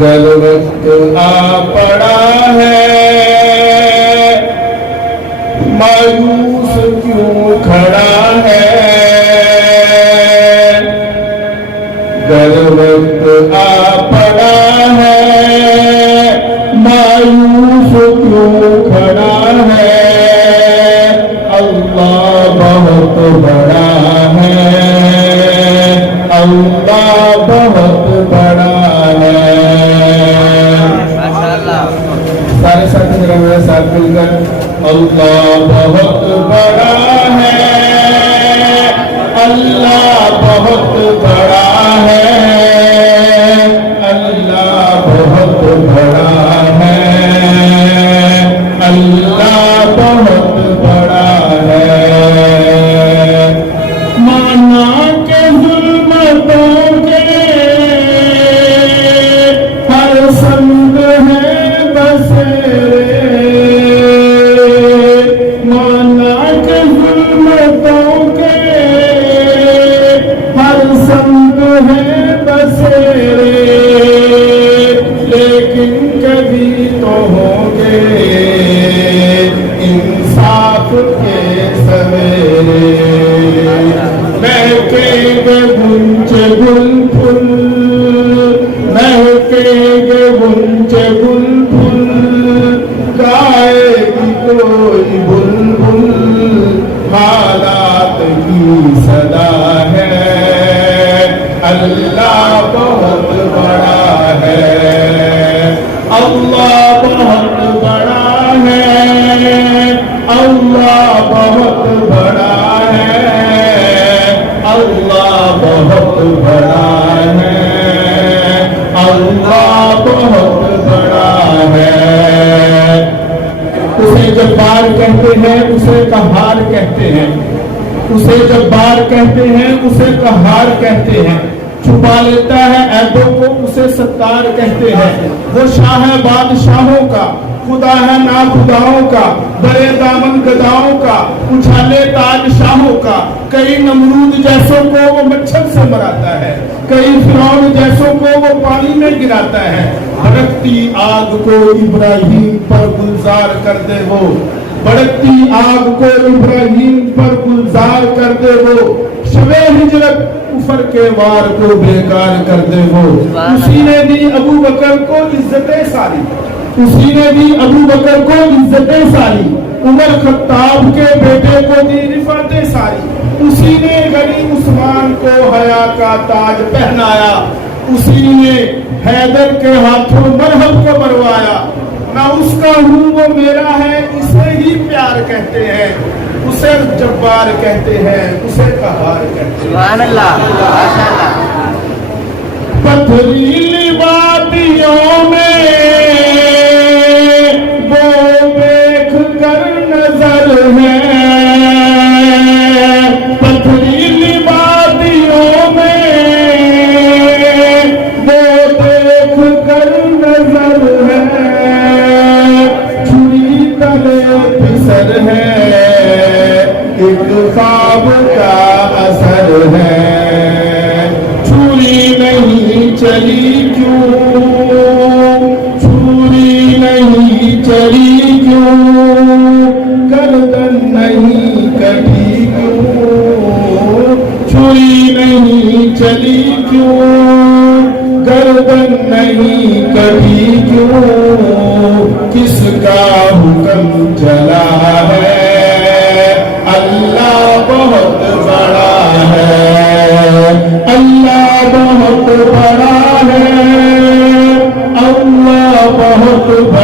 گر وقت آ پڑا ہے مایوس کیوں کھڑا ہے گر وقت آ پڑا ہے مایوس کیوں کھڑا ہے اللہ بہت بڑا ہے اللہ بہت بڑا ہے سارے ساتھ میرا میرے ساتھ مل کر اللہ بہت بڑا ہے اللہ بہت بڑا ہے اللہ بہت بڑا ہے اللہ بہت بڑا ہے مانا کے ظلمتوں کے ہر سنگ ہے بسیرے مانا کے ظلمتوں کے ہر سنگ ہے بسیرے لیکن کبھی تو ہوں گے انصاف کے سویرے مہکیں گے گنج گل پھول مہکیں گے گنج گل پھول گائے گی کوئی بلبل حالات کی صدا ہے اللہ بہت بڑا ہے اللہ بہت بڑا ہے اللہ بہت بڑا ہے اللہ بہت بڑا ہے اللہ بہت بڑا ہے اسے جبار کہتے ہیں اسے قہار کہتے ہیں اسے جبار کہتے ہیں اسے قہار کہتے ہیں چھپا لیتا ہے عیبوں کو اسے ستار کہتے ہیں وہ شاہ ہے بادشاہوں کا خدا ہے ناخداؤں کا بڑے دامن گداؤں کا اچھالے تاج شاہوں کا کئی نمرود جیسوں کو وہ مچھر سے مراتا ہے کئی فرعون جیسوں کو وہ پانی میں گراتا ہے بھڑکتی آگ کو ابراہیم پر گلزار کر دے وہ بھڑکتی آگ کو ابراہیم پر گلزار کر دے وہ شب ہجرت کفر کے وار کو بیکار کر دے وہ اسی نے دی ابو بکر کو عزتیں ساری اسی نے دی ابو بکر کو عزتیں ساری عمر خطاب کے بیٹے کو دی رفعتیں ساری اسی نے غنی عثمان کو حیا کا تاج پہنایا اسی نے حیدر کے ہاتھوں مرہم کو مروایا میں اس کا ہوں وہ میرا ہے اسے ہی پیار کہتے ہیں اسے جبار کہتے ہیں اسے قہار کہتے ہیں سبحان اللہ ماشاءاللہ پتھریلی وادیوں میں وہ دیکھ کر نظر ہے پتھریلی وادیوں میں وہ دیکھ کر نظر ہے چھری تلے پسر ہے ایک خواب کا اثر ہے چھری نہیں چلی کیوں چھری نہیں چلی کیوں گردن نہیں کٹی کیوں چھری نہیں چلی کیوں گردن نہیں کٹی کیوں کس کا حکم چلا ہے اللہ بہت بڑا ہے اللہ بہت بڑا ہے اللہ بہت بڑا